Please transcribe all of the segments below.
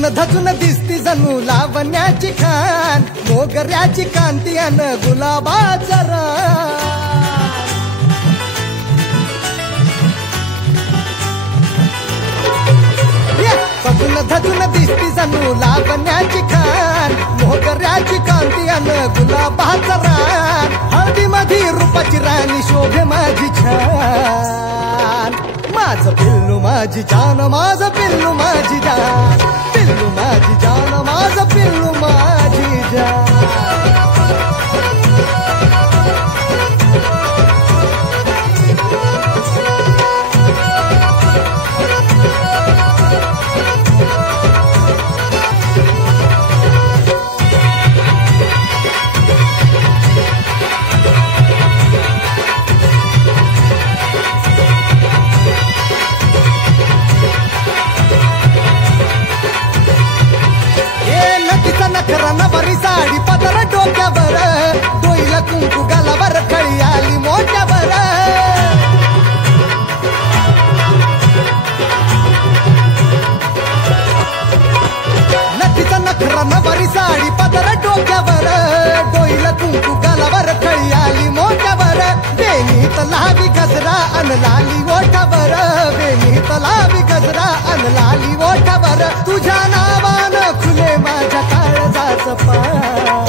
सजून धजून दिसती जणू लावण्याची खान, मोगऱ्याची कांती अन गुलाबाचा रान. सजून धजून दिसती जणू लावण्याची खान, मोगऱ्याची कांती अन गुलाबाचा रान. हळदी मधी रूपाची राणी शोभे माझी छान. माझं पिल्लू माझी जान, माझं पिल्लू माझी जान, पिल्लू माझी जान, माझं पिल्लू माझी जान. नखरा नवरी साडी पदर डोक्यावर, डोईला कुंकू गालावर, खळी आली मोठ्यावर. नथीचा नखरा नवरी साडी पदर डोक्यावर, डोईला कुंकू गालावर, खळी आली मोठ्यावर. बेनीत लावी गजरा अन लाली ओठावर, बेनीत लावी गजरा अन लाली ओठावर. तुझ्या नावानं खुले माझ्या काळजाचं पान.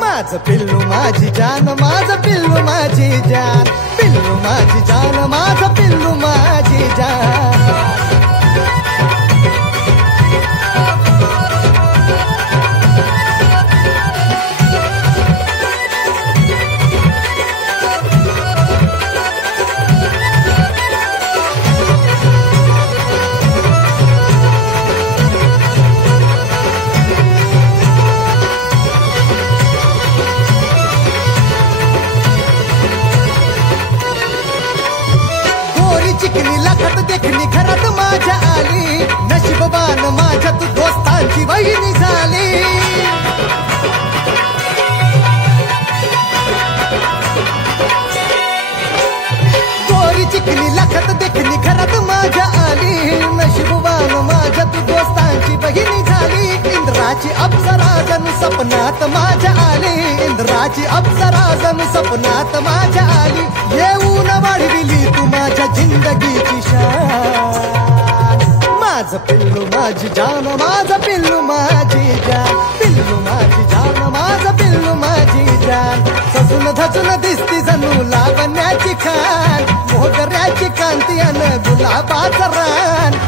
माझं पिल्लू माझी जान, माझं पिल्लू माझी जान, पिल्लू माझी जान, माझं पिल्लू माझी जान. चिकनी लखत देखणी घरात माझ्या आली, नशीबवान माझ्या तू दोस्तांची वहिनी झाली. गोरी चिकनी लखत देखणी घरात माझ्या आली, नशीबवान माझ्या तू दोस्तांची वहिनी झाली. इंद्राची अप्सरा जणू सपनात माझ्या आली, इंद्राची अप्सरा जणू सपनात माझ्या आली. येऊन वाढविली तू माझ्या जिंदगीची शान. माझं पिल्लू माझी जान, माझं पिल्लू माझी जान, पिल्लू माझी जान, माझं पिल्लू माझी जान. सजून धजून दिसती जणू लावण्याची खान, मोगऱ्याची कांती अन गुलाबाचा रान.